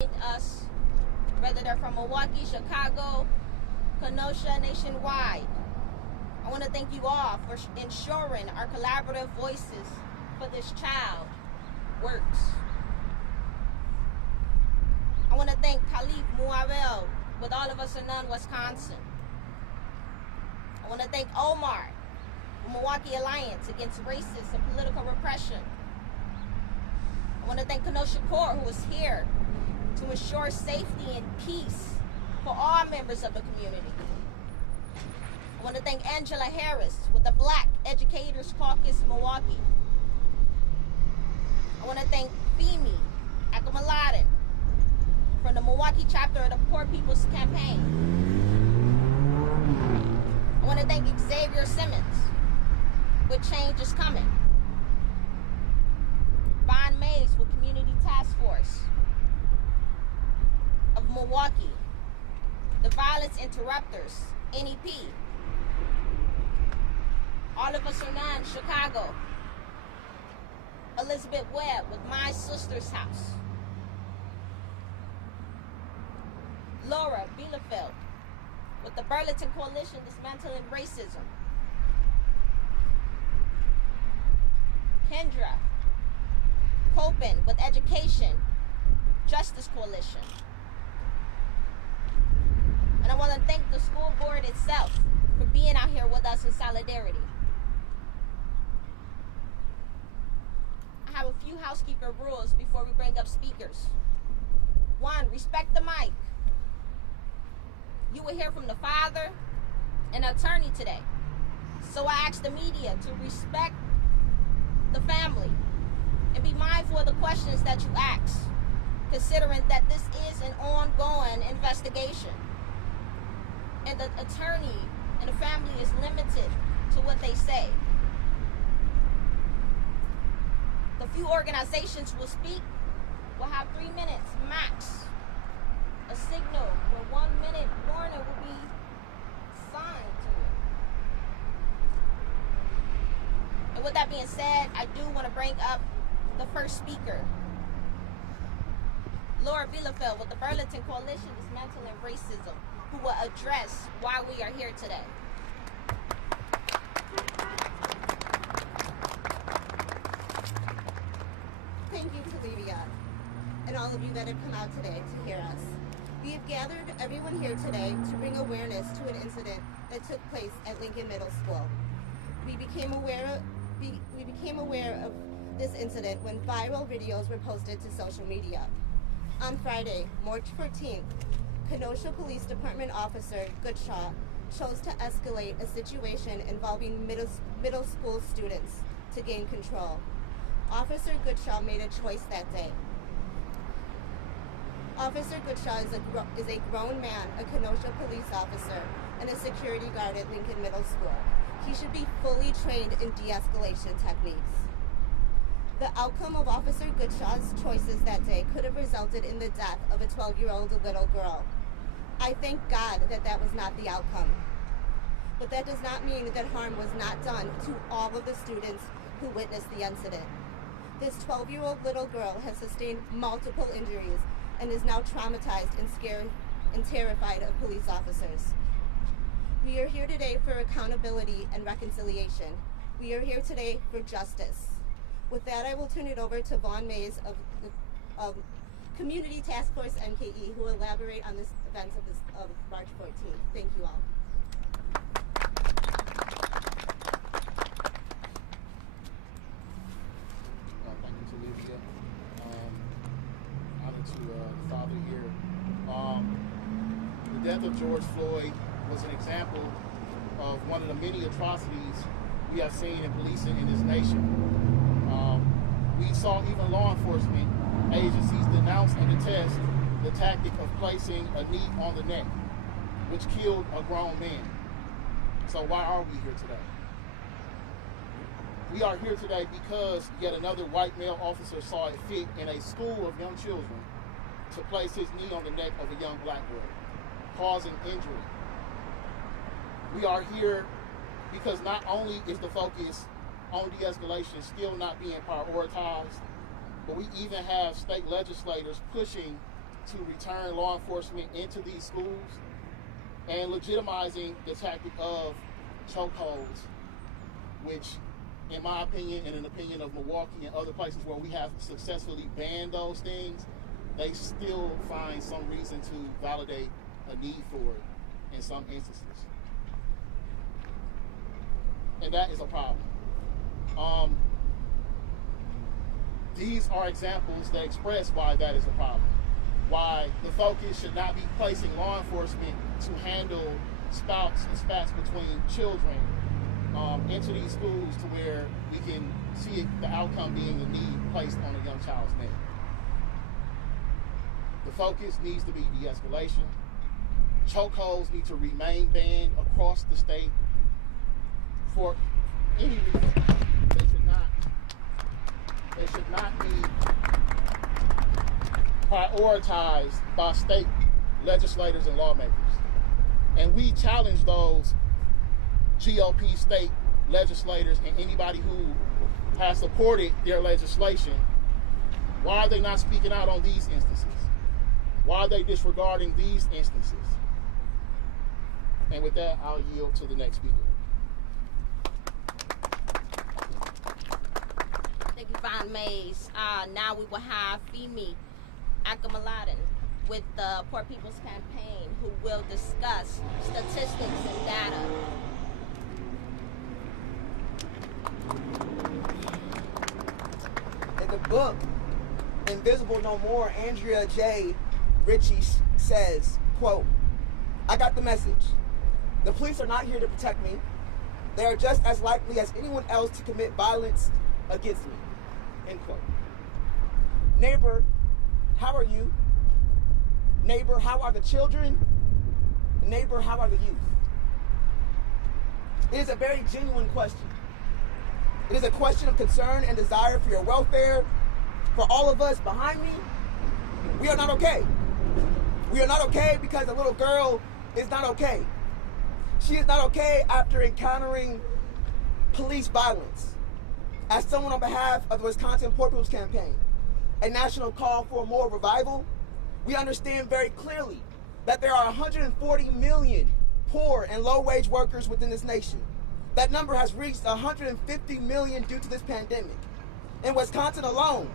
Us, whether they're from Milwaukee, Chicago, Kenosha, nationwide. I want to thank you all for ensuring our collaborative voices for this child works. I want to thank Taleavia with All of Us or None, Wisconsin. I want to thank Omar, the Milwaukee Alliance Against Racist and Political Repression. I want to thank Kenosha Court, who is here to ensure safety and peace for all members of the community. I want to thank Angela Harris with the Black Educators Caucus Milwaukee. I want to thank Femi Akamaladin from the Milwaukee chapter of the Poor People's Campaign. I want to thank Xavier Simmons with Change is Coming. Von Mays with Community Task Force of Milwaukee. The Violence Interrupters, NEP. All of Us or None, Chicago. Elizabeth Webb with My Sister's House. Laura Bielefeld with the Burlington Coalition, Dismantling Racism. Kendra Copen with Education Justice Coalition. And I want to thank the school board itself for being out here with us in solidarity. I have a few housekeeping rules before we bring up speakers. 1, respect the mic. You will hear from the father and attorney today. So I ask the media to respect the family and be mindful of the questions that you ask, considering that this is an ongoing investigation. And the attorney and the family is limited to what they say. The few organizations will speak will have 3 minutes max. A signal where 1 minute warning will be signed to it. And with that being said, I do want to bring up the first speaker, Laura Bielefeld with the Burlington Coalition Dismantling Racism, who will address why we are here today. Thank you, Taleavia, and all of you that have come out today to hear us. We have gathered everyone here today to bring awareness to an incident that took place at Lincoln Middle School. We became aware of this incident when viral videos were posted to social media. On Friday, March 14th, Kenosha Police Department Officer Goodshaw chose to escalate a situation involving middle school students to gain control. Officer Goodshaw made a choice that day. Officer Goodshaw is a grown man, a Kenosha police officer, and a security guard at Lincoln Middle School. He should be fully trained in de-escalation techniques. The outcome of Officer Goodshaw's choices that day could have resulted in the death of a 12-year-old little girl. I thank God that that was not the outcome. But that does not mean that harm was not done to all of the students who witnessed the incident. This 12-year-old little girl has sustained multiple injuries and is now traumatized and scared and terrified of police officers. We are here today for accountability and reconciliation. We are here today for justice. With that, I will turn it over to Von Mays of Community Task Force MKE, who will elaborate on this events of March 14th. Thank you all. Thank you, Taleavia. Honor to the father here. The death of George Floyd was an example of one of the many atrocities we have seen in policing in this nation. We saw even law enforcement agencies denounce and detest the tactic of placing a knee on the neck, which killed a grown man. So why are we here today? We are here today because yet another white male officer saw it fit in a school of young children to place his knee on the neck of a young black girl, causing injury. We are here because not only is the focus on de-escalation still not being prioritized, but we even have state legislators pushing to return law enforcement into these schools and legitimizing the tactic of chokeholds, which, in my opinion, and in the opinion of Milwaukee and other places where we have successfully banned those things, they still find some reason to validate a need for it in some instances. And that is a problem. These are examples that express why that is a problem. Why the focus should not be placing law enforcement to handle spouts and spats between children into these schools to where we can see the outcome being the need placed on a young child's neck. The focus needs to be de-escalation. Chokeholds need to remain banned across the state for any reason. They should not be prioritized by state legislators and lawmakers. And we challenge those GOP state legislators and anybody who has supported their legislation. Why are they not speaking out on these instances? Why are they disregarding these instances? And with that, I'll yield to the next speaker. Thank you, Von Mays. Now we will have Femi Akamaladin with the Poor People's Campaign, who will discuss statistics and data. In the book, Invisible No More, Andrea J. Ritchie says, quote, "I got the message. The police are not here to protect me. They are just as likely as anyone else to commit violence against me." End quote. Neighbor, how are you? Neighbor, how are the children? Neighbor, how are the youth? It is a very genuine question. It is a question of concern and desire for your welfare. For all of us behind me, we are not okay. We are not okay because a little girl is not okay. She is not okay after encountering police violence. As someone on behalf of the Wisconsin Poor People's Campaign, a national call for more revival, we understand very clearly that there are 140 million poor and low-wage workers within this nation. That number has reached 150 million due to this pandemic. In Wisconsin alone,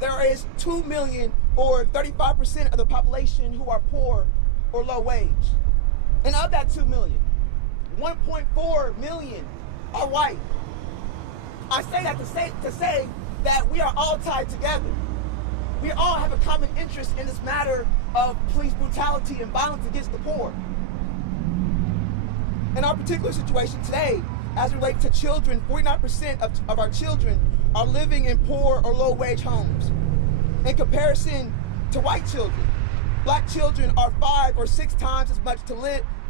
there is 2 million or 35% of the population who are poor or low wage. And of that 2 million, 1.4 million are white. I say that to say that we are all tied together. We all have a common interest in this matter of police brutality and violence against the poor. In our particular situation today, as it relates to children, 49% of our children are living in poor or low-wage homes. In comparison to white children, black children are 5 or 6 times as much to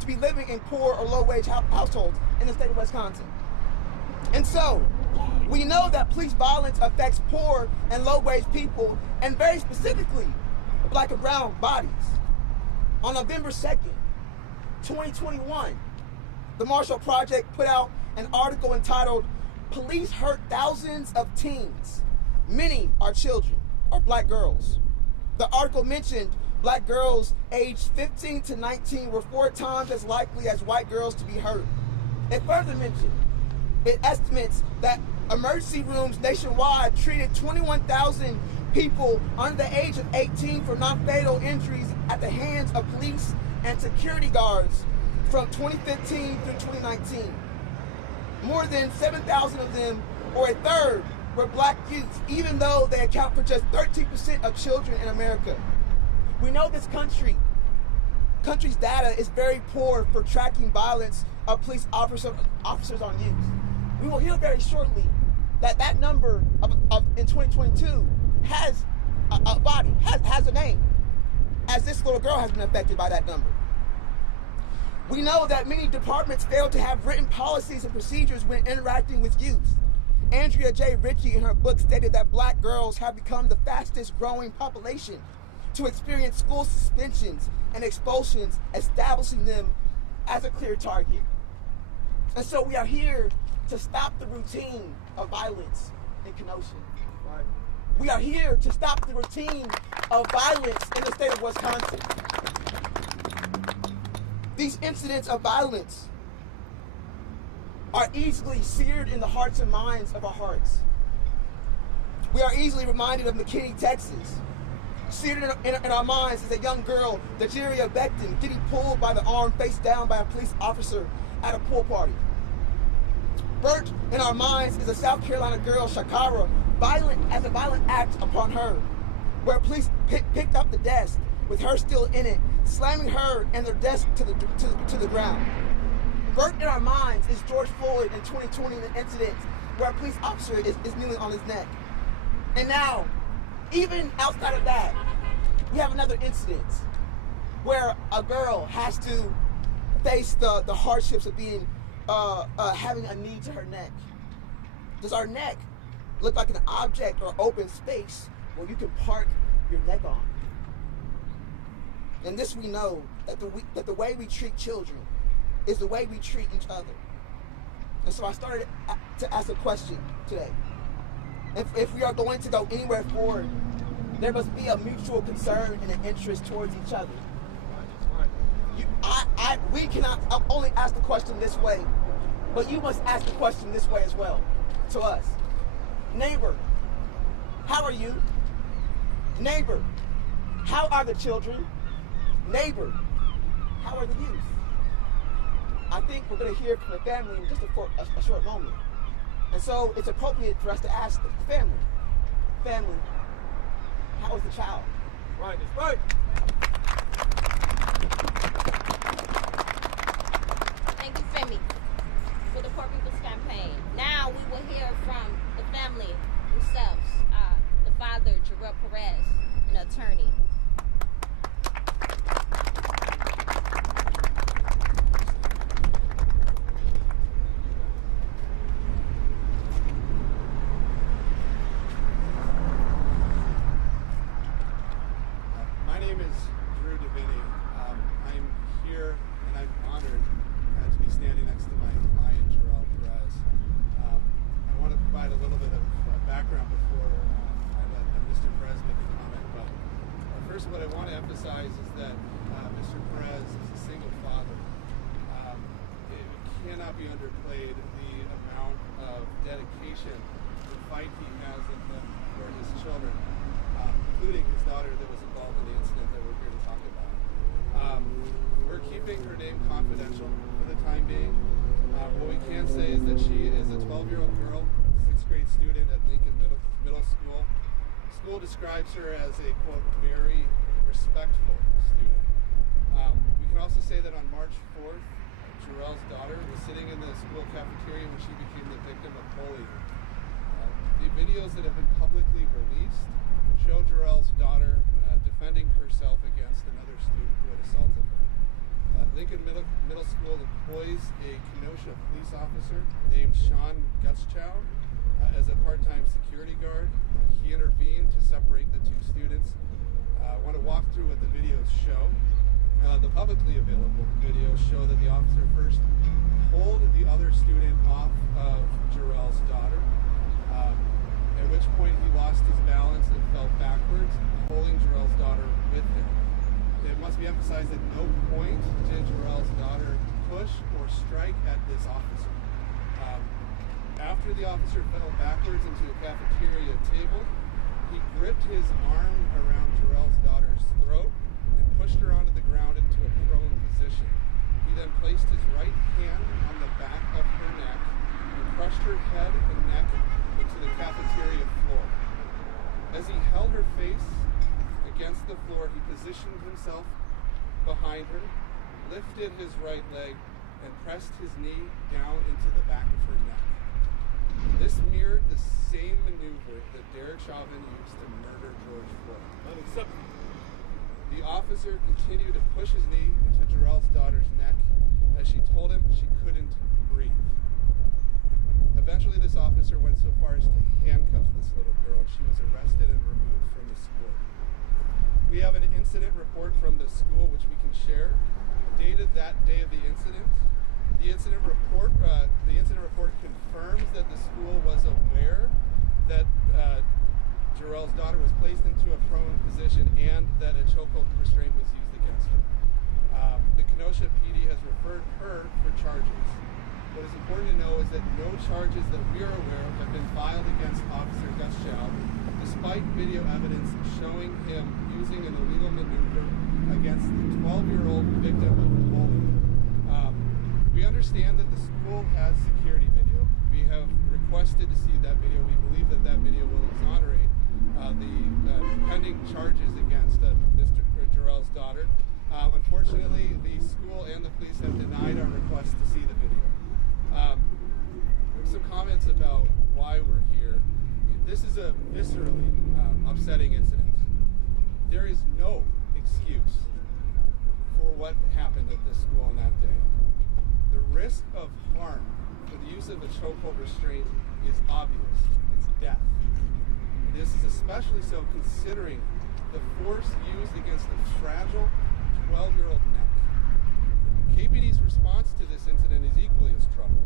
be living in poor or low-wage households in the state of Wisconsin. And so, we know that police violence affects poor and low-wage people, and very specifically, black and brown bodies. On November 2nd, 2021, the Marshall Project put out an article entitled, "Police Hurt Thousands of Teens. Many are children, or black girls." The article mentioned black girls aged 15 to 19 were 4 times as likely as white girls to be hurt. It further mentioned, it estimates that emergency rooms nationwide treated 21,000 people under the age of 18 for non-fatal injuries at the hands of police and security guards from 2015 through 2019. More than 7,000 of them, or a third, were black youth, even though they account for just 13% of children in America. We know this country's data is very poor for tracking violence of police officers on youth. We will hear very shortly that number in 2022 has a body, has a name, as this little girl has been affected by that number. We know that many departments fail to have written policies and procedures when interacting with youth. Andrea J. Ritchie in her book stated that black girls have become the fastest growing population to experience school suspensions and expulsions, establishing them as a clear target. And so we are here to stop the routine of violence in Kenosha. Right. We are here to stop the routine of violence in the state of Wisconsin. These incidents of violence are easily seared in the hearts and minds of our hearts. We are easily reminded of McKinney, Texas. Seared in our minds is a young girl, Dajeria Becton, getting pulled by the arm face down by a police officer at a pool party. Burnt in our minds is a South Carolina girl, Shakara, as a violent act upon her, where police picked up the desk with her still in it, slamming her and their desk to the ground. Burnt in our minds is George Floyd in 2020, an incident where a police officer is kneeling on his neck. And now, even outside of that, we have another incident where a girl has to face the hardships of being having a knee to her neck. Does our neck look like an object or open space where you can park your neck on? And this we know, that the way we treat children is the way we treat each other. And so I started to ask a question today. If we are going to go anywhere forward, there must be a mutual concern and an interest towards each other. We cannot only ask the question this way, but you must ask the question this way as well, to us. Neighbor, how are you? Neighbor, how are the children? Neighbor, how are the youth? I think we're going to hear from the family in just a short moment. And so it's appropriate for us to ask the family, how is the child? Right, it's right. Thank you, Femi, for the Poor People's Campaign. Now we will hear from the family themselves, the father, Jarrell Perez, an attorney. What I want to emphasize is that Mr. Perez is a single father. It cannot be underplayed the amount of dedication, the fight he has for his children, including his daughter that was involved in the incident that we're here to talk about. We're keeping her name confidential for the time being. What we can say is that she is a 12-year-old girl, 6th grade student at Lincoln Middle School. School describes her as a, quote, very respectful student. We can also say that on March 4th, Jarrell's daughter was sitting in the school cafeteria when she became the victim of bullying. The videos that have been publicly released show Jarrell's daughter defending herself against another student who had assaulted her. Lincoln Middle School employs a Kenosha police officer named Sean Gutzchow as a part-time security guard. He intervened to separate the two students. I want to walk through what the videos show. The publicly available videos show that the officer first pulled the other student off of Jarrell's daughter, at which point he lost his balance and fell backwards, pulling Jarrell's daughter with him. It must be emphasized at no point did Jarrell's daughter push or strike at this officer. After the officer fell backwards into a cafeteria table, he gripped his arm around Jarrell's daughter's throat and pushed her onto the ground into a prone position. He then placed his right hand on the back of her neck and crushed her head and neck into the cafeteria floor. As he held her face against the floor, he positioned himself behind her, lifted his right leg, and pressed his knee down into the back of her neck. This mirrored the same maneuver that Derek Chauvin used to murder George Floyd. Unacceptable. The officer continued to push his knee into Jarrell's daughter's neck as she told him she couldn't breathe. Eventually, this officer went so far as to handcuff this little girl, and she was arrested and removed from the school. We have an incident report from the school which we can share, dated that day of the incident. The incident report confirms that the school was aware that Jarrell's daughter was placed into a prone position and that a chokehold restraint was used against her. The Kenosha PD has referred her for charges. What is important to know is that no charges that we are aware of have been filed against Officer Guschow, despite video evidence showing him using an illegal maneuver against the 12-year-old victim of bullying. We understand that the school has security video. We have requested to see that video. We believe that that video will exonerate the pending charges against Mr. Jarrell's daughter. Unfortunately, the school and the police have denied our request to see the video. Some comments about why we're here. This is a viscerally upsetting incident. There is no excuse for what happened at this school on that day. The risk of harm for the use of a chokehold restraint is obvious. It's death. This is especially so considering the force used against the fragile 12-year-old neck. KPD's response to this incident is equally as troubling.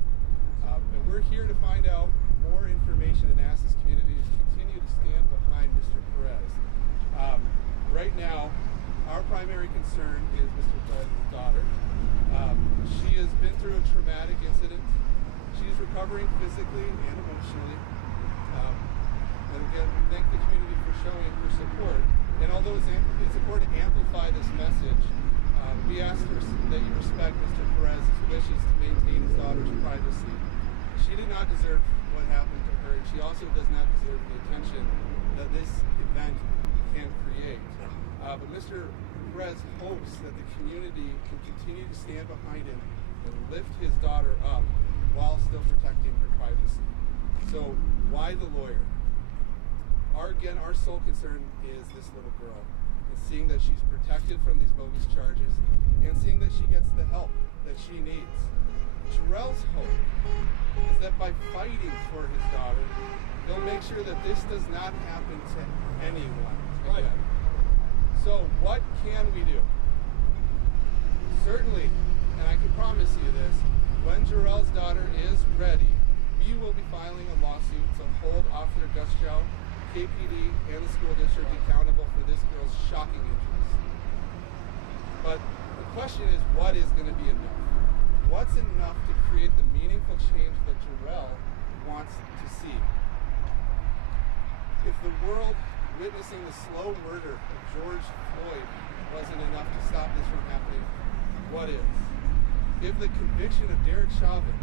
And we're here to find out more information and ask this community to continue to stand behind Mr. Perez. Right now, our primary concern is Mr. Perez's daughter. She has been through a traumatic incident. She's recovering physically and emotionally. And again, we thank the community for showing her support. And although it's important to amplify this message, we ask that you respect Mr. Perez's wishes to maintain his daughter's privacy. She did not deserve what happened to her, and she also does not deserve the attention that this event can create. But Mr. Perez hopes that the community can continue to stand behind him and lift his daughter up while still protecting her privacy. So why the lawyer? Our sole concern is this little girl, and seeing that she's protected from these bogus charges, and seeing that she gets the help that she needs. Jarrell's hope is that by fighting for his daughter, he'll make sure that this does not happen to anyone again. So what can we do? Certainly, and I can promise you this, when Jarrell's daughter is ready, we will be filing a lawsuit to hold Officer Guschow, KPD, and the school district accountable for this girl's shocking injuries. But the question is, what is going to be enough? What's enough to create the meaningful change that Jarrell wants to see? If the world witnessing the slow murder of George Floyd wasn't enough to stop this from happening, what is? If the conviction of Derek Chauvin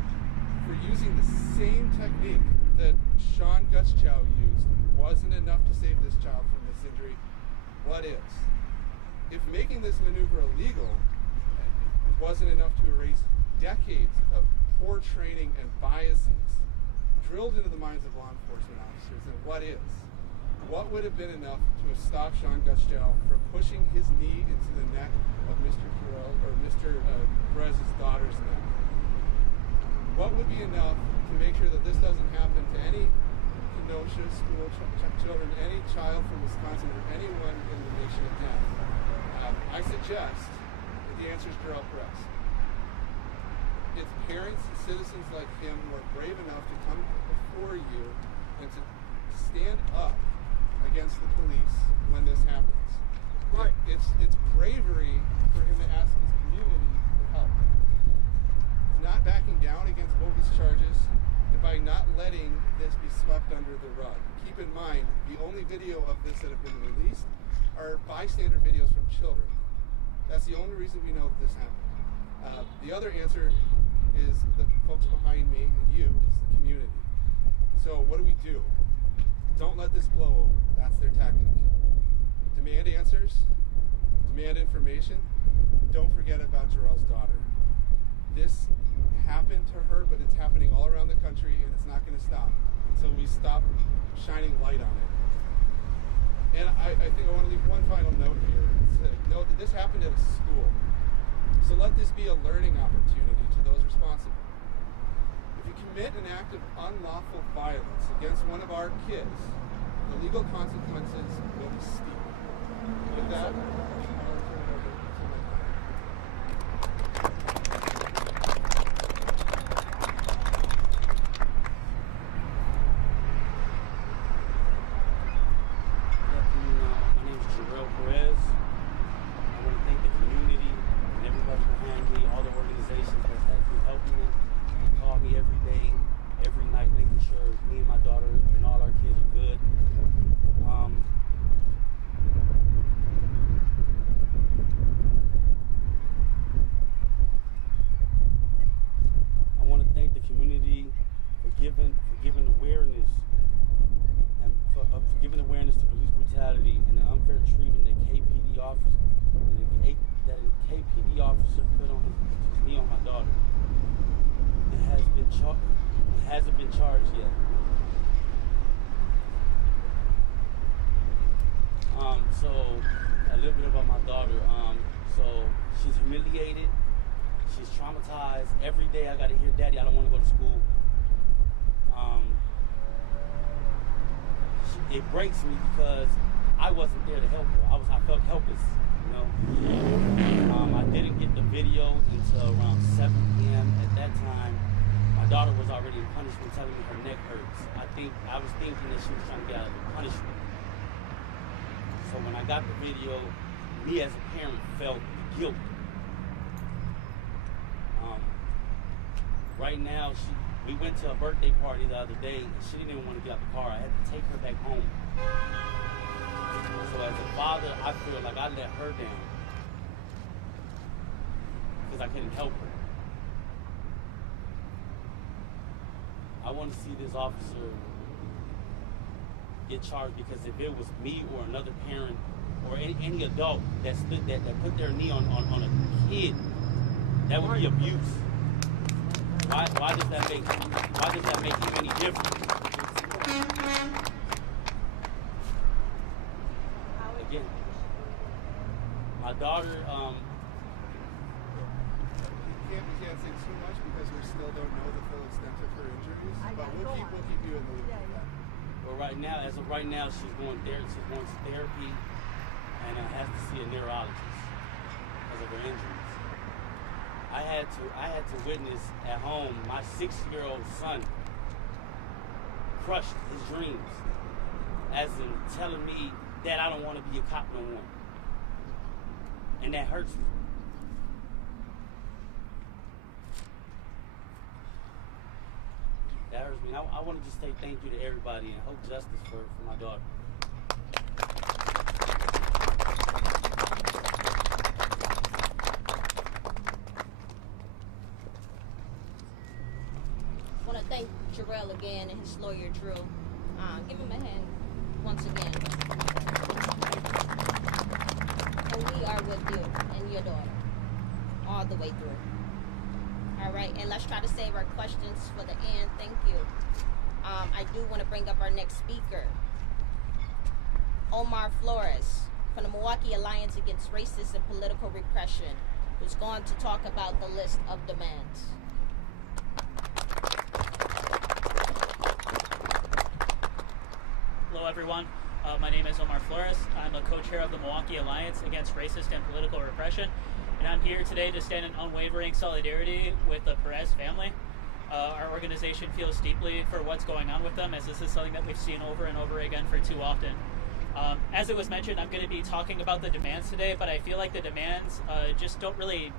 for using the same technique that Sean Guschow used wasn't enough to save this child from this injury, what is? If making this maneuver illegal wasn't enough to erase decades of poor training and biases drilled into the minds of law enforcement officers, then what is? What would have been enough to have stopped Sean Guschow from pushing his knee into the neck of Mr. Perez's daughter's neck? What would be enough to make sure that this doesn't happen to any Kenosha school children, any child from Wisconsin, or anyone in the nation again? I suggest that the answer is Jarrell Perez. It's parents and citizens like him who are brave enough to come before you and to stand up against the police when this happens. Right. It's bravery for him to ask his community for help. It's not backing down against bogus charges, and by not letting this be swept under the rug. Keep in mind, the only video of this that have been released are bystander videos from children. That's the only reason we know that this happened. The other answer is the folks behind me and you, is the community. So what do? Don't let this blow over. That's their tactic. Demand answers, demand information, and don't forget about Jarrell's daughter. This happened to her, but it's happening all around the country, and it's not going to stop until we stop shining light on it. And I think I want to leave one final note here. Note that this happened at a school. So let this be a learning opportunity to those responsible. If you commit an act of unlawful violence against one of our kids, the legal consequences will be steep. With that, I'll turn it over to my hasn't been charged yet. So a little bit about my daughter. So she's humiliated. She's traumatized. Every day I gotta hear, "Daddy, I don't want to go to school." It breaks me because I wasn't there to help her. I felt helpless, you know. I didn't get the video until around 7 p.m. At that time, my daughter was already in punishment, telling me her neck hurts. I was thinking that she was trying to get out of the punishment. So when I got the video, me as a parent felt the guilt. Right now, we went to a birthday party the other day, and she didn't even want to get out the car. I had to take her back home. So as a father, I feel like I let her down because I couldn't help her. I want to see this officer get charged, because if it was me or another parent or any adult that put their knee on a kid, that would be abuse. Why does that make it any different? Again, my daughter. We can't say too much because we still don't know the full extent of her injuries. But we'll keep you in the loop. Well, as of right now, she's going to therapy, and has to see a neurologist because of her injuries. I had to witness at home my 6-year-old son crushed his dreams, as in telling me that I don't want to be a cop no more, and that hurts me. That hurts me. I want to just say thank you to everybody and hope justice for my daughter. I want to thank Jarrell again and his lawyer Drew. Give him a hand once again. And we are with you and your daughter all the way through. All right, and let's try to save our questions for the end. Thank you. I do want to bring up our next speaker, Omar Flores from the Milwaukee Alliance Against Racist and Political Repression, who's going to talk about the list of demands. Hello, everyone. My name is Omar Flores. I'm a co-chair of the Milwaukee Alliance Against Racist and Political Repression, and I'm here today to stand in unwavering solidarity with the Perez family. Our organization feels deeply for what's going on with them, as this is something that we've seen over and over again for too often. As it was mentioned, I'm going to be talking about the demands today, but I feel like the demands just don't really,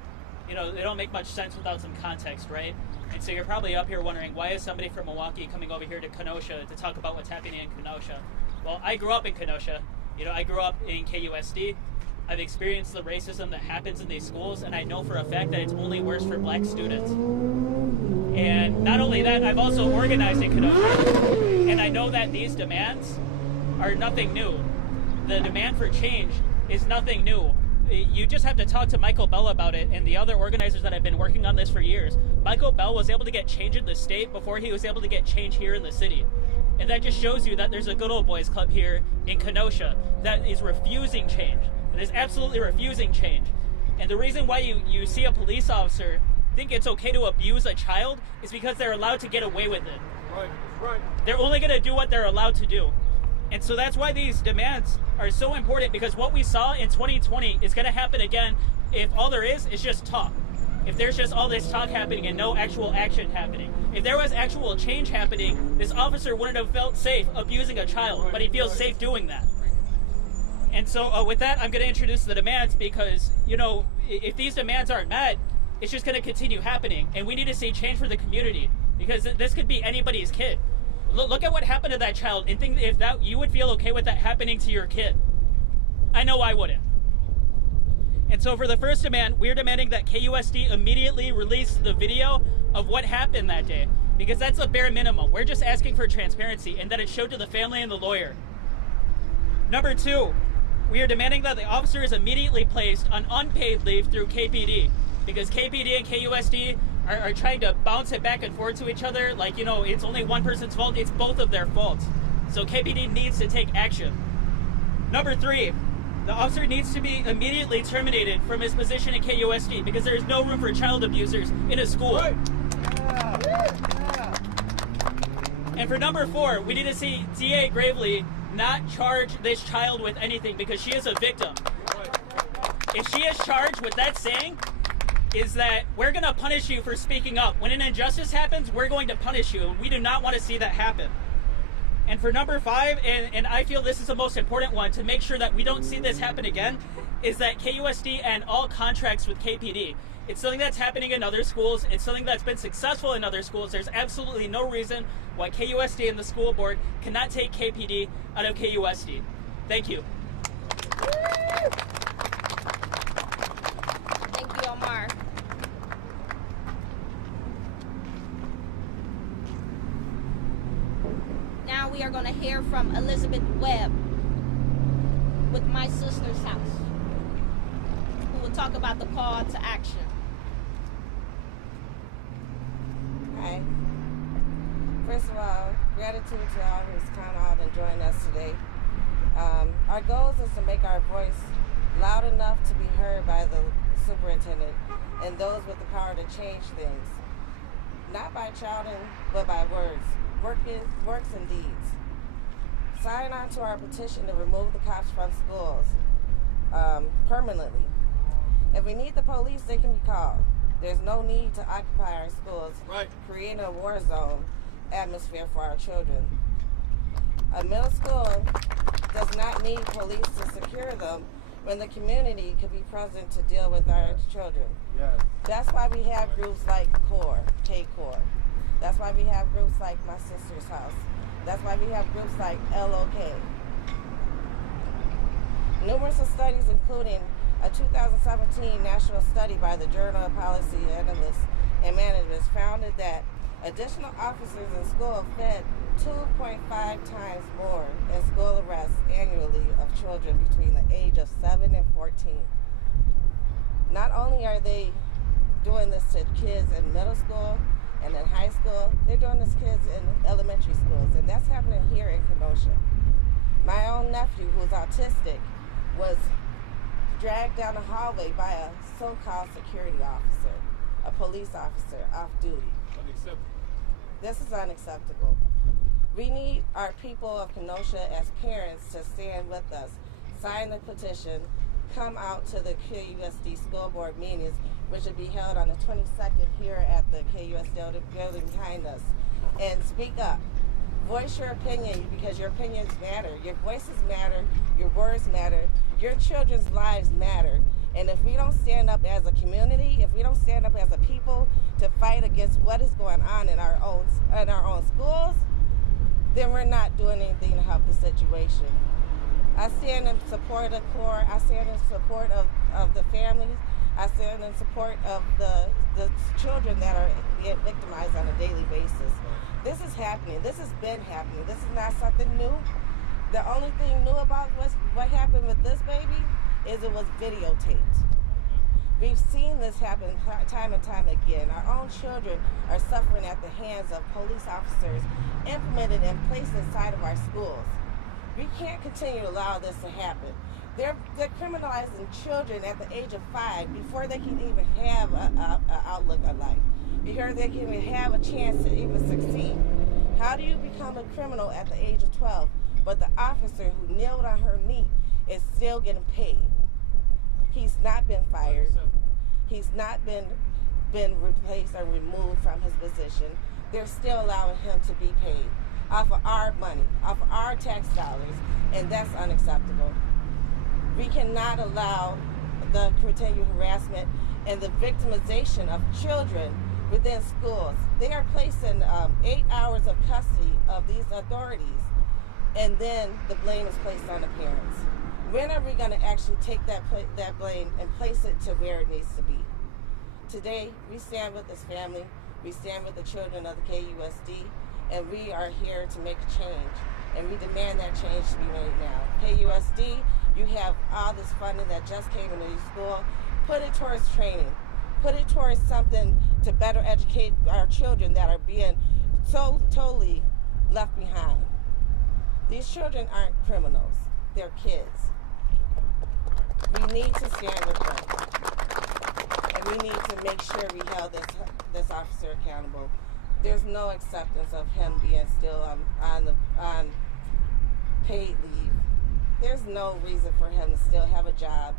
they don't make much sense without some context, right? And so you're probably up here wondering, why is somebody from Milwaukee coming over here to Kenosha to talk about what's happening in Kenosha? Well, I grew up in Kenosha. I grew up in KUSD. I've experienced the racism that happens in these schools, and I know for a fact that it's only worse for black students. And not only that, I've also organized in Kenosha, and I know that these demands are nothing new. The demand for change is nothing new. You just have to talk to Michael Bell about it and the other organizers that have been working on this for years. Michael Bell was able to get change in the state before he was able to get change here in the city. And that just shows you that there's a good old boys club here in Kenosha that is refusing change. It is absolutely refusing change. And the reason why you see a police officer think it's okay to abuse a child is because they're allowed to get away with it. Right. They're only going to do what they're allowed to do. And so that's why these demands are so important, because what we saw in 2020 is going to happen again if all there is just talk. If there's just all this talk happening and no actual action happening. If there was actual change happening, this officer wouldn't have felt safe abusing a child, but he feels safe doing that. And so with that, I'm going to introduce the demands, because, if these demands aren't met, it's just going to continue happening. And we need to see change for the community, because this could be anybody's kid. Look at what happened to that child and think if that you would feel okay with that happening to your kid. I know I wouldn't. And so for the first demand, we're demanding that KUSD immediately release the video of what happened that day, because that's a bare minimum. We're just asking for transparency and that it showed to the family and the lawyer. Number 2, we are demanding that the officer is immediately placed on unpaid leave through KPD, because KPD and KUSD are trying to bounce it back and forth to each other, like, you know, it's only one person's fault, it's both of their faults. So KPD needs to take action. Number 3, the officer needs to be immediately terminated from his position at KUSD because there is no room for child abusers in a school. Right. And for number 4, we need to see DA Gravely not charge this child with anything because she is a victim. If she is charged with that saying, is that we're going to punish you for speaking up. When an injustice happens, we're going to punish you, and we do not want to see that happen. And for number 5, and I feel this is the most important one, to make sure that we don't see this happen again, is that KUSD end all contracts with KPD. It's something that's happening in other schools. It's something that's been successful in other schools. There's absolutely no reason why KUSD and the school board cannot take KPD out of KUSD. Thank you. Thank you, Omar. Now we are going to hear from Elizabeth Webb with My Sister's House, who will talk about the call to action. Hi. First of all, gratitude to all who's come out and joined us today. Our goal is to make our voice loud enough to be heard by the superintendent and those with the power to change things. Not by shouting, but by words. Works and deeds. Sign on to our petition to remove the cops from schools permanently. If we need the police, they can be called. There's no need to occupy our schools, creating a war zone atmosphere for our children. A middle school does not need police to secure them when the community could be present to deal with our children. Yes. That's why we have groups like K-Core. That's why we have groups like My Sister's House. That's why we have groups like LOK. Numerous studies, including a 2017 national study by the Journal of Policy Analysts and Managers, found that additional officers in school fed 2.5 times more in school arrests annually of children between the age of 7 and 14. Not only are they doing this to kids in middle school and in high school, they're doing this to kids in elementary schools, and that's happening here in Kenosha. My own nephew, who's autistic, was dragged down the hallway by a so-called security officer, a police officer off duty. Unacceptable. This is unacceptable. We need our people of Kenosha as parents to stand with us, sign the petition, come out to the KUSD school board meetings, which will be held on the 22nd here at the KUSD building behind us, and speak up. Voice your opinion, because your opinions matter. Your voices matter. Your words matter. Your children's lives matter. And if we don't stand up as a community, if we don't stand up as a people to fight against what is going on in our own schools, then we're not doing anything to help the situation. I stand in support of CORE. I stand in support of the families. I stand in support of the children that are being victimized on a daily basis. This is happening. This has been happening. This is not something new. The only thing new about what happened with this baby is it was videotaped. We've seen this happen time and time again. Our own children are suffering at the hands of police officers implemented and placed inside of our schools. We can't continue to allow this to happen. They're criminalizing children at the age of 5 before they can even have an outlook on life, before they can even have a chance to even succeed. How do you become a criminal at the age of 12, but the officer who kneeled on her knee is still getting paid? He's not been fired. He's not been replaced or removed from his position. They're still allowing him to be paid off of our money, off of our tax dollars, and that's unacceptable. We cannot allow the continued harassment and the victimization of children within schools. They are placed in 8 hours of custody of these authorities, and then the blame is placed on the parents. When are we going to actually take that blame and place it to where it needs to be? Today, we stand with this family, we stand with the children of the KUSD, and we are here to make a change. And we demand that change to be made now. KUSD, you have all this funding that just came into your school. Put it towards training. Put it towards something to better educate our children that are being so totally left behind. These children aren't criminals. They're kids. We need to stand with them. And we need to make sure we held this officer accountable. There's no acceptance of him being still on paid leave. There's no reason for him to still have a job.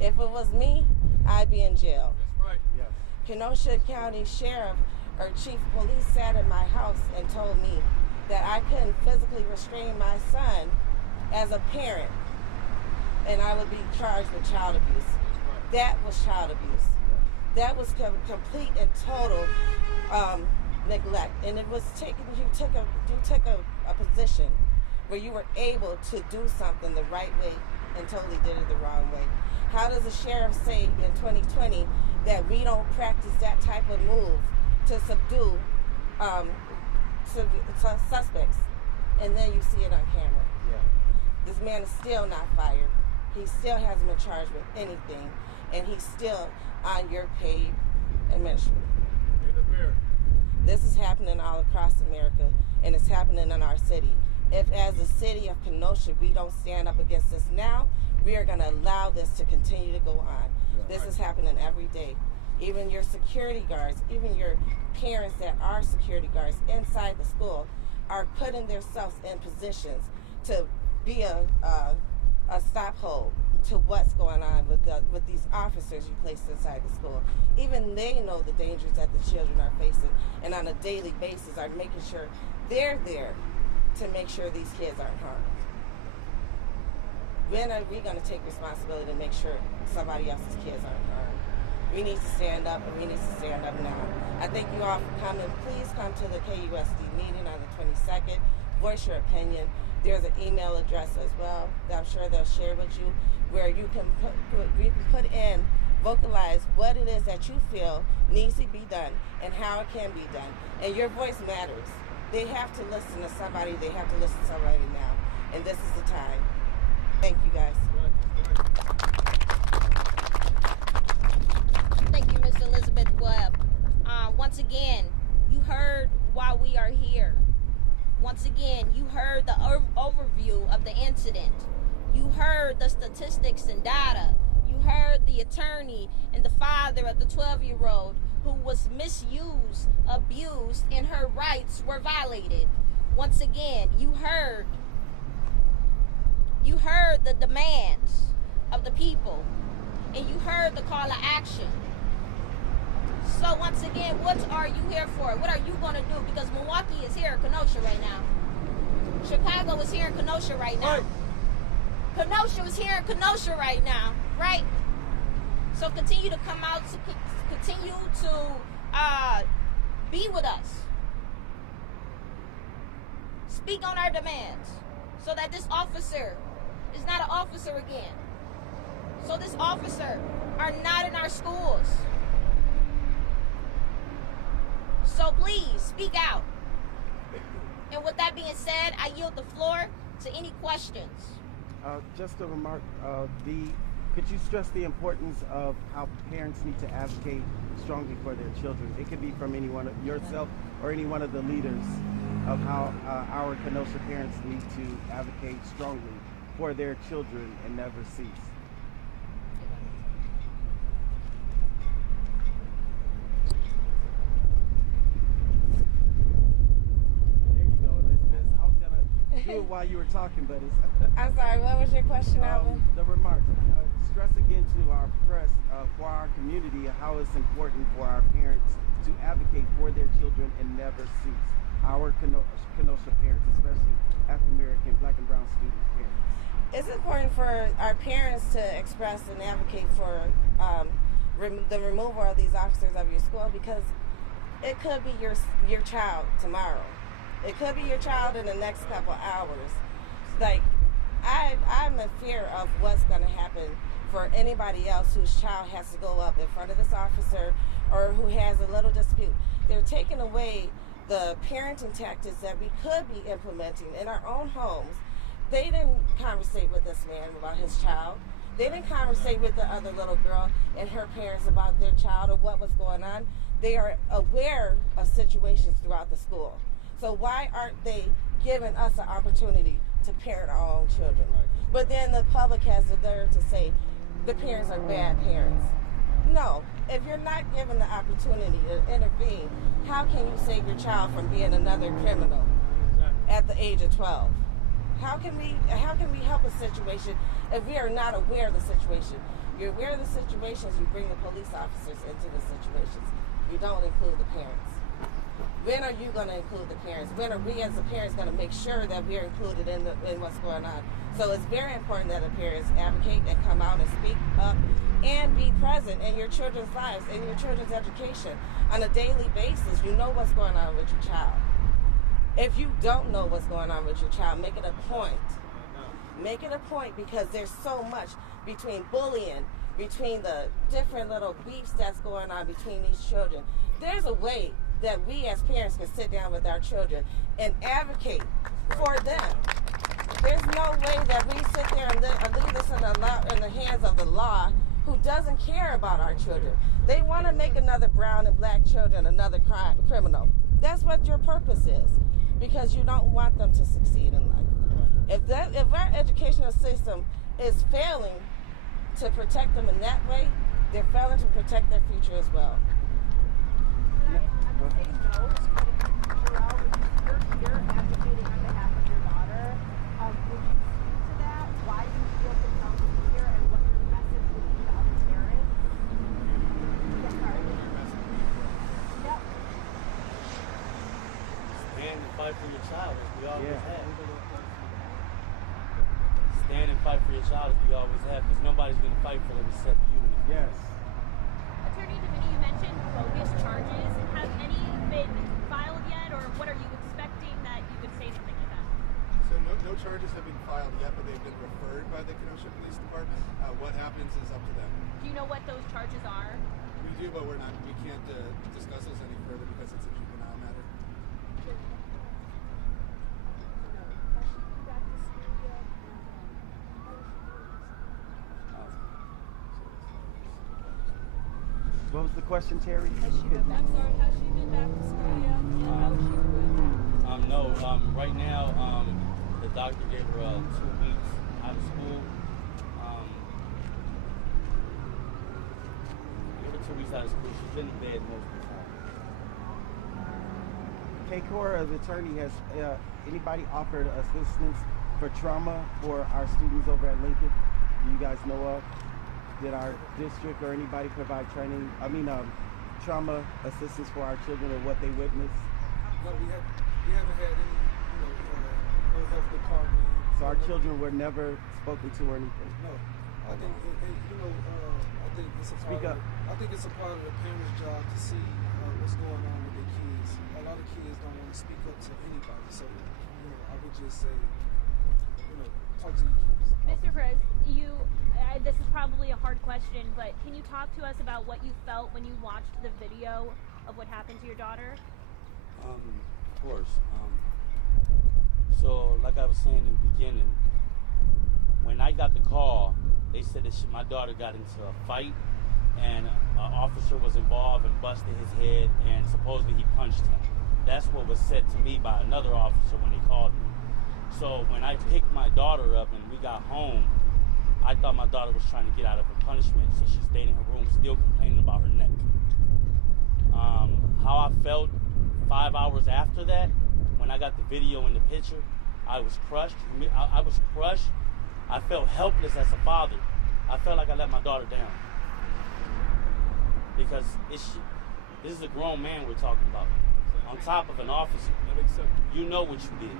If it was me, I'd be in jail. That's right. Yes. Kenosha County Sheriff or Chief of Police sat in my house and told me that I couldn't physically restrain my son as a parent, and I would be charged with child abuse. That was child abuse. That was complete and total neglect, and it was taken. You took a position where you were able to do something the right way and totally did it the wrong way. How does the sheriff say in 2020 that we don't practice that type of move to subdue suspects, and then you see it on camera? Yeah. This man is still not fired. He still hasn't been charged with anything, and he's still on your paid administrator. This is happening all across America, and it's happening in our city. If as a city of Kenosha, we don't stand up against this now, we are going to allow this to continue to go on. This is happening every day. Even your security guards, even your parents that are security guards inside the school are putting themselves in positions to be a stop hold to what's going on with these officers you placed inside the school. Even they know the dangers that the children are facing, and on a daily basis are making sure they're there to make sure these kids aren't harmed. When are we going to take responsibility to make sure somebody else's kids aren't harmed? We need to stand up, and we need to stand up now. I thank you all for coming. Please come to the KUSD meeting on the 22nd. Voice your opinion. There's an email address as well that I'm sure they'll share with you, where you can put in, vocalize what it is that you feel needs to be done and how it can be done. And your voice matters. They have to listen to somebody. They have to listen to somebody now. And this is the time. Thank you, guys. Thank you, Ms. Elizabeth Webb. Once again, you heard why we are here. Once again, you heard the overview of the incident. You heard the statistics and data. You heard the attorney and the father of the 12-year-old who was misused, abused, and her rights were violated. Once again, you heard the demands of the people, and you heard the call to action. So once again, what are you here for? What are you going to do? Because Milwaukee is here in Kenosha right now. Chicago is here in Kenosha right now. Right. Kenosha is here in Kenosha right now, right? So continue to come out, continue to be with us. Speak on our demands so that this officer is not an officer again. So this officer are not in our schools. So please speak out. And with that being said, I yield the floor to any questions. Just a remark, could you stress the importance of how parents need to advocate strongly for their children? It could be from anyone, yourself or any one of the leaders, of how our Kenosha parents need to advocate strongly for their children and never cease. There you go, Elizabeth. I was gonna do it while you were talking, but it's... I'm sorry, what was your question, Alvin? The remarks. Stress again to our press, for our community, how it's important for our parents to advocate for their children and never cease. Our Kenosha parents, especially African-American, Black and Brown student parents. It's important for our parents to express and advocate for the removal of these officers of your school, because it could be your child tomorrow. It could be your child in the next couple hours. Like, I'm in fear of what's going to happen for anybody else whose child has to go up in front of this officer or who has a little dispute. They're taking away the parenting tactics that we could be implementing in our own homes. They didn't conversate with this man about his child. They didn't conversate with the other little girl and her parents about their child or what was going on. They are aware of situations throughout the school. So why aren't they giving us an opportunity to parent our own children? But then the public has the nerve to say the parents are bad parents. No, if you're not given the opportunity to intervene, how can you save your child from being another criminal at the age of 12? How can we help a situation if we are not aware of the situation? You're aware of the situations, you bring the police officers into the situations. You don't include the parents. When are you going to include the parents? When are we as the parents going to make sure that we're included in what's going on? So it's very important that the parents advocate and come out and speak up and be present in your children's lives, in your children's education. On a daily basis, you know what's going on with your child. If you don't know what's going on with your child, make it a point. Make it a point, because there's so much between bullying, between the different little beefs that's going on between these children. There's a way that we as parents can sit down with our children and advocate for them. There's no way that we sit there and leave this in the hands of the law, who doesn't care about our children. They want to make another brown and black children another criminal. That's what your purpose is, because you don't want them to succeed in life. If our educational system is failing to protect them in that way, they're failing to protect their future as well. I'm going to say no, Joelle, you're here advocating on behalf of your daughter. Would you speak to that? Why you feel compelled to be here, and what your message would be to other parents? Yes, sorry. Yep. Stand and fight for your child, as we always have. Stand and fight for your child, as we always have, because nobody's going to fight for them except you. Yes. Attorney Domini, you mentioned bogus charges. Have any been filed yet, or what are you expecting that you would say something like that? So no charges have been filed yet, but they've been referred by the Kenosha Police Department. What happens is up to them. Do you know what those charges are? We do, but we can't discuss those any further because it's a juvenile matter. What was the question, Terry? Has she been back? I'm sorry, has she been back to school yet? How is she doing? No. Right now, the doctor gave her 2 weeks out of school. Gave her 2 weeks out of school. She's been in bed most of the time. K-Cora, the attorney, has anybody offered assistance for trauma for our students over at Lincoln? Do you guys know of? Did our district or anybody provide trauma assistance for our children or what they witnessed? No, we haven't had any, no health department. So our children were never spoken to or anything? No. I think, I think it's a part of, I think it's a part of the parents' job to see what's going on with their kids. A lot of kids don't want to speak up to anybody, so, I would just say, talk to your kids. Mr. Perez, this is probably a hard question, but can you talk to us about what you felt when you watched the video of what happened to your daughter? Of course. So, like I was saying in the beginning, when I got the call, they said that my daughter got into a fight, and an officer was involved and busted his head, and supposedly he punched him. That's what was said to me by another officer when they called me. So when I picked my daughter up and we got home, I thought my daughter was trying to get out of her punishment, so she stayed in her room still complaining about her neck. How I felt 5 hours after that, when I got the video and the picture, I was crushed. I was crushed. I felt helpless as a father. I felt like I let my daughter down. Because this is a grown man we're talking about. On top of an officer. You know what you did.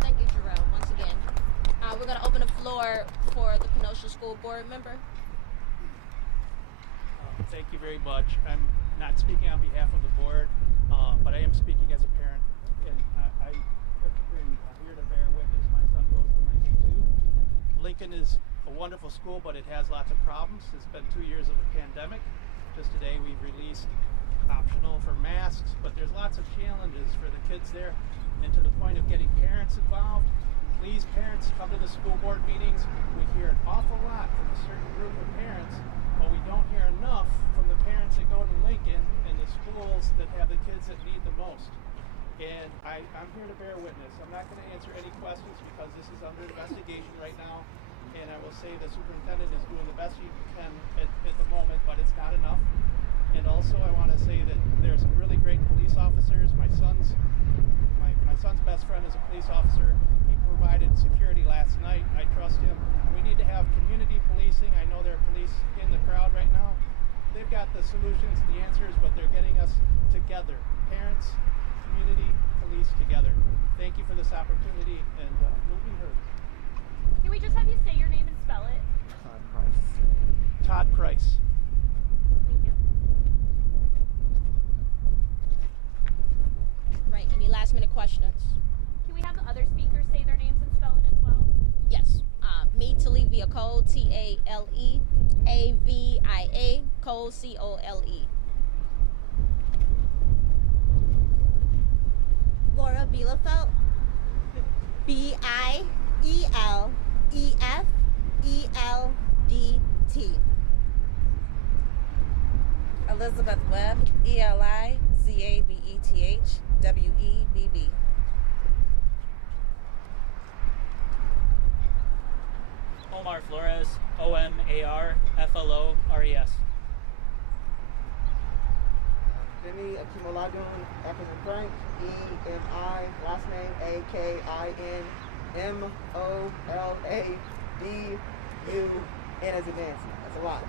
Thank you, Jarrell, once again. We're going to open the floor for the Kenosha School Board member. Thank you very much. I'm not speaking on behalf of the board, but I am speaking as a parent. And I have been here to bear witness. My son goes to Lincoln too. Lincoln is a wonderful school, but it has lots of problems. It's been 2 years of a pandemic. Just today we've released optional for masks, but there's lots of challenges for the kids there. And to the point of getting parents involved, please, parents, come to the school board meetings. We hear an awful lot from a certain group of parents, but we don't hear enough from the parents that go to Lincoln and the schools that have the kids that need the most. And I'm here to bear witness. I'm not going to answer any questions because this is under investigation right now. And I will say the superintendent is doing the best he can at the moment, but it's not enough. And also I want to say that there are some really great police officers. My son's best friend is a police officer. He provided security last night. I trust him. We need to have community policing. I know there are police in the crowd right now. They've got the solutions, the answers, but they're getting us together. Parents, community, police together. Thank you for this opportunity, and we'll be heard. Can we just have you say your name and spell it? Todd Price. Todd Price. Thank you. Right, any last minute questions? Can we have the other speakers say their names and spell it as well? Yes. Me, Taleavia Cole, Taleavia, Cole, Cole. Laura Bielefeld, Bielefeld. Elizabeth Webb, Elizabeth Webb. Omar Flores, Omarflores. Demi Akimolagun, African Frank, E-M-I, last name A-K-I-N-M-O-L-A-D-U-N as in Nancy. That's a lot.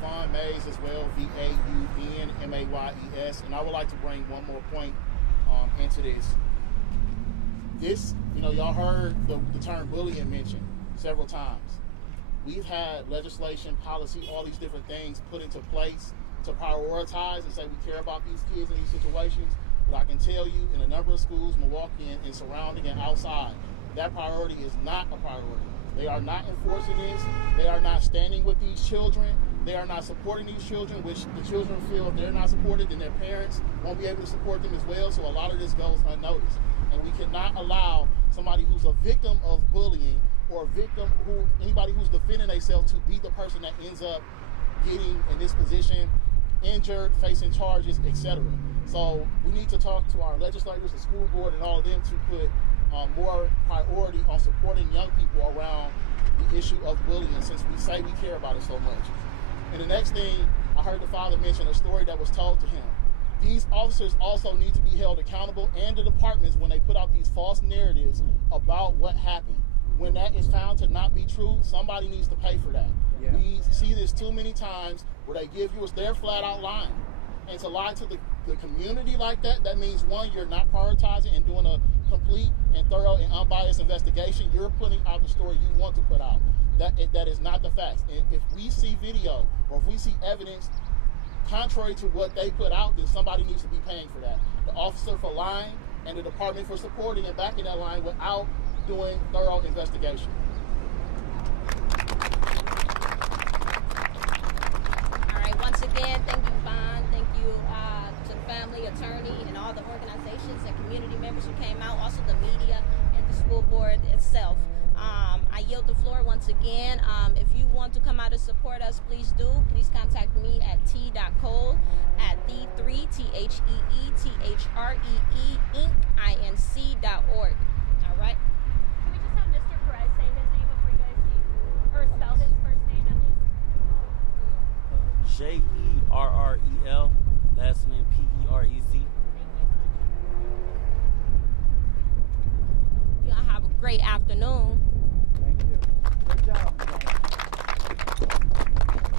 Vaughn Mays as well, V-A-U-N-M-A-Y-E-S. And I would like to bring one more point into this. This, y'all heard the term bullying mentioned several times. We've had legislation, policy, all these different things put into place to prioritize and say we care about these kids in these situations. But I can tell you in a number of schools, Milwaukee and surrounding and outside, that priority is not a priority. They are not enforcing this. They are not standing with these children. They are not supporting these children, which the children feel if they're not supported, then their parents won't be able to support them as well. So a lot of this goes unnoticed. And we cannot allow somebody who's a victim of bullying or a victim anybody who's defending themselves to be the person that ends up getting in this position, injured, facing charges, etc. So we need to talk to our legislators, the school board, and all of them to put more priority on supporting young people around the issue of bullying, since we say we care about it so much. And the next thing, I heard the father mention a story that was told to him. These officers also need to be held accountable, and the departments, when they put out these false narratives about what happened. When that is found to not be true, somebody needs to pay for that. Yeah. We see this too many times where they give you, they're flat out lying. And to lie to the community like that, that means, one, you're not prioritizing and doing a complete and thorough and unbiased investigation. You're putting out the story you want to put out. That is not the facts. And if we see video or if we see evidence contrary to what they put out, then somebody needs to be paying for that. The officer for lying and the department for supporting and backing that line without doing thorough investigation. All right, once again, thank you, Vaughn. Thank you to the family, attorney, and all the organizations and community members who came out, also the media and the school board itself. I yield the floor once again. If you want to come out and support us, please do. Please contact me at t.cole@d3thereinc.org. All right? Can we just have Mr. Perez say his name before you guys leave? Or spell his first name at least? Jerrel, last name Perez. Y'all have a great afternoon.